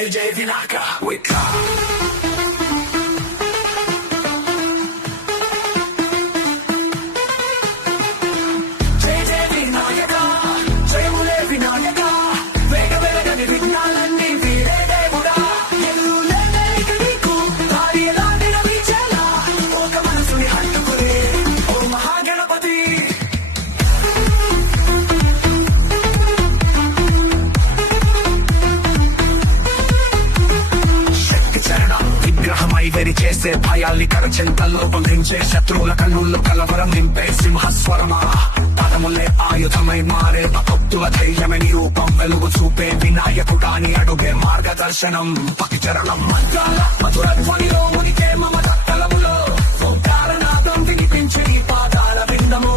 జై జై వినాయక విట్లా జై జై వినాయక జయములే వినాయక వేగ వేగని విఘ్నాలన్నీ వీడే దేవుడా ఎల్లులేనే ఇక నీకు దారి ఎలాంటి నడిచేలా ఒక మనసుని హత్తుకునే ఓ మహాగణపతి విగ్రహమై వెరి చేసే భయాల్ని కరచెంతల్లో బంధించే శత్రువుల కన్నుల్లో కలవరం నింపే సింహస్వరమా పదములే ఆయుధమై మారే భక్తుల ధైర్యమే నీ రూపం వెలుగు చూపే వినాయకుడాని అడుగే మార్గదర్శనం పకిచరణం మంత్రాల మధుర ధ్వనిలో ఉనికే మమ కట్టలములో ఓంకారనాదం వినిపించే నీ పాదాల విందము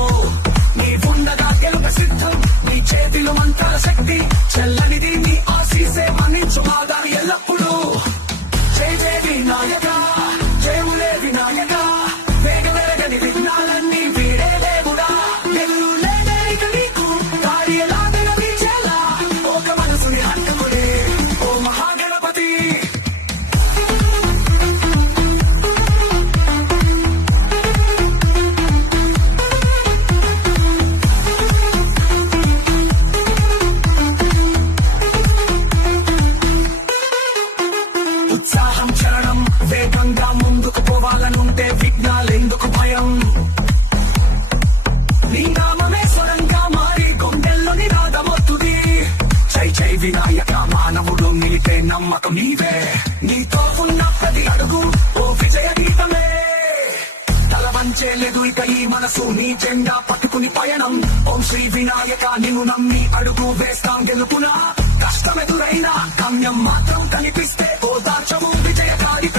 నీ ఉండగా గెలుప సిద్ధం నీ చేతిలో మంత్రాల శక్తి చెల్లనిది నీ ఆశీసే మన్నించు మాదాని ఎల్లప్పుడూ జై జై వినాయక జయములే వినాయక వేగ వేగని విఘ్నాలన్నీ వీడే దేవుడా ఎల్లులేనే ఇక నీకు దారి ఎలాగ నడిచేలా ఒక మనసుని హత్తుకునే ఓ మహాగణపతి ఉత్సాహం చరణం వేగంగా ముందుకు పోవాలనుంటే విఘ్నాలెందుకు భయం నీ నామమే స్వరంగా మారి గుండెల్లో నినాదమవుతుంది జై జై వినాయక మానవుడు నీకే నమ్మకం నీవే నీతో ఉన్న ప్రతి అడుగు ఓ విజయ గీతమే తల వంచేలేదు ఇక ఈ మనసు నీ జెండా పట్టుకుని పయనం ఓం శ్రీ వినాయక నిన్ను నమ్మి అడుగు వేస్తాం గెలుపునా కష్టమెదురైనా గమ్యం మాత్రం కనిపిస్తే ఓ దాచము విజయకారి